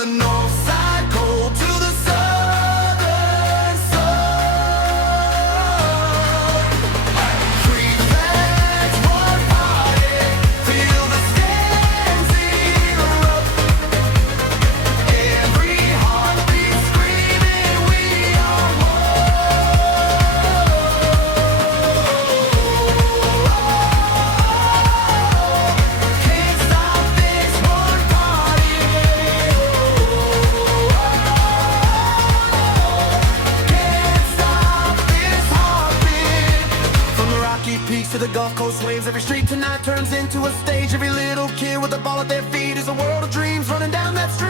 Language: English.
the north side cold to the southern sun. Three flags, one party, feel the stands erupt. Every heartbeat screaming, we are can't stop this one party. Can't stop this heartbeat. From the rocky peaks to the Gulf Coast waves, every street tonight turns into a stage. Every little kid with a ball at their feet is a world of dreams running down that street.